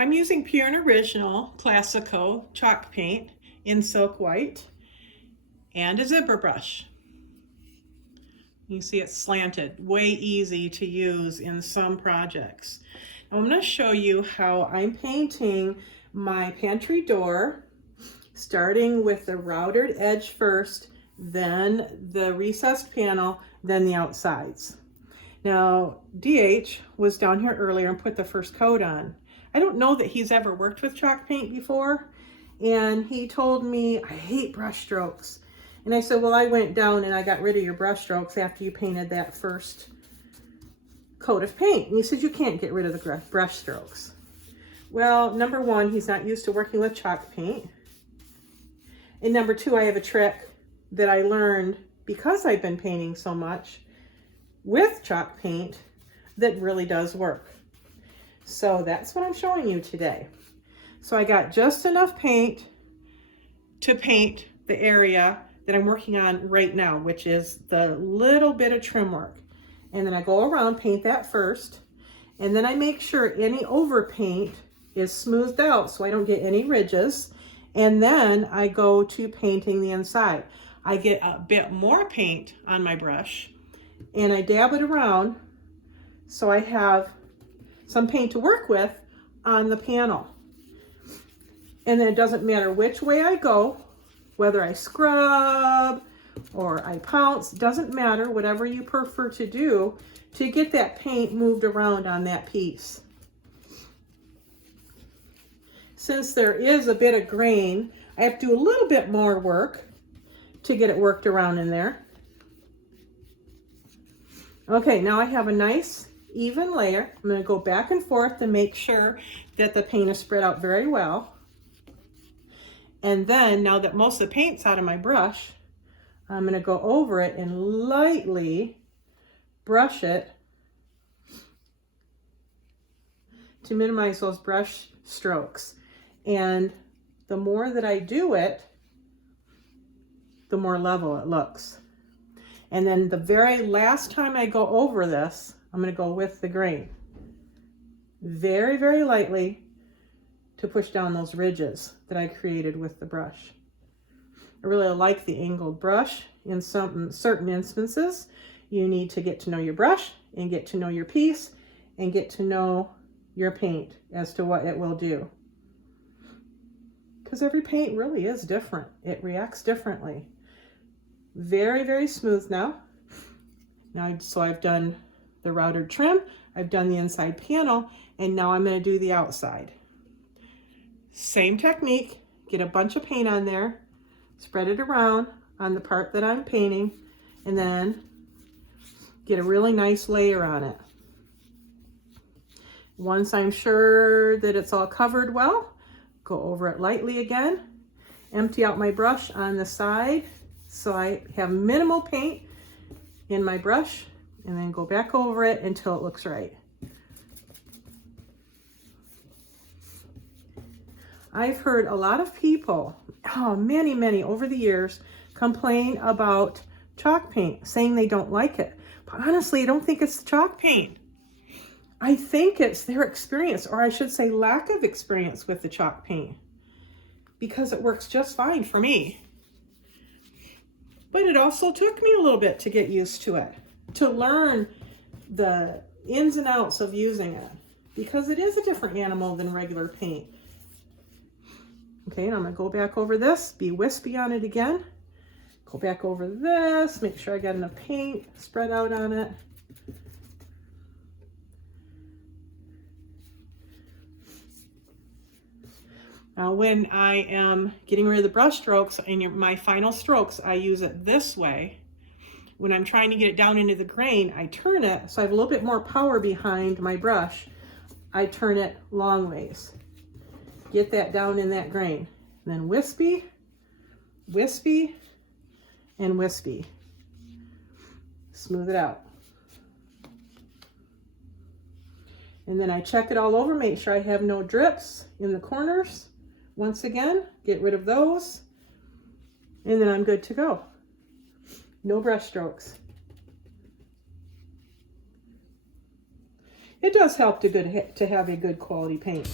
I'm using Pure and Original Classico chalk paint in Silk White and a zipper brush. You see it's slanted, way easy to use in some projects. Now I'm going to show you how I'm painting my pantry door, starting with the routed edge first, then the recessed panel, then the outsides. Now, DH was down here earlier and put the first coat on. I don't know that he's ever worked with chalk paint before, and he told me, I hate brush strokes. And I said, well, I went down and I got rid of your brush strokes after you painted that first coat of paint. And he said, you can't get rid of the brush strokes. Well, number one, he's not used to working with chalk paint. And number two, I have a trick that I learned because I've been painting so much with chalk paint that really does work. So that's what I'm showing you today. So I got just enough paint to paint the area that I'm working on right now, which is the little bit of trim work. And then I go around, paint that first, and then I make sure any overpaint is smoothed out so I don't get any ridges. And then I go to painting the inside. I get a bit more paint on my brush and I dab it around so I have some paint to work with on the panel. And then it doesn't matter which way I go, whether I scrub or I pounce, doesn't matter, whatever you prefer to do to get that paint moved around on that piece. Since there is a bit of grain, I have to do a little bit more work to get it worked around in there. Okay, now I have a nice even layer. I'm going to go back and forth to make sure that the paint is spread out very well. And then, now that most of the paint's out of my brush, I'm going to go over it and lightly brush it to minimize those brush strokes. And the more that I do it, the more level it looks. And then the very last time I go over this, I'm going to go with the grain. Very, very lightly to push down those ridges that I created with the brush. I really like the angled brush. In certain instances, you need to get to know your brush and get to know your piece and get to know your paint as to what it will do. Because every paint really is different. It reacts differently. Very, very smooth now. So I've done the routed trim, I've done the inside panel, and now I'm going to do the outside. Same technique, get a bunch of paint on there, spread it around on the part that I'm painting, and then get a really nice layer on it. Once I'm sure that it's all covered well, go over it lightly again, empty out my brush on the side so I have minimal paint in my brush, and then go back over it until it looks right. I've heard a lot of people, many over the years, complain about chalk paint, saying they don't like it. But honestly, I don't think it's the chalk paint. I think it's their experience, or I should say lack of experience with the chalk paint, because it works just fine for me. But it also took me a little bit to get used to it, to learn the ins and outs of using it, because it is a different animal than regular paint. Okay, and I'm going to go back over this, be wispy on it again. Go back over this, make sure I got enough paint spread out on it. Now when I am getting rid of the brush strokes and my final strokes, I use it this way. When I'm trying to get it down into the grain, I turn it so I have a little bit more power behind my brush. I turn it long ways. Get that down in that grain. And then wispy, wispy, and wispy. Smooth it out. And then I check it all over, make sure I have no drips in the corners. Once again, get rid of those, and then I'm good to go. No brush strokes. It does help to have a good quality paint.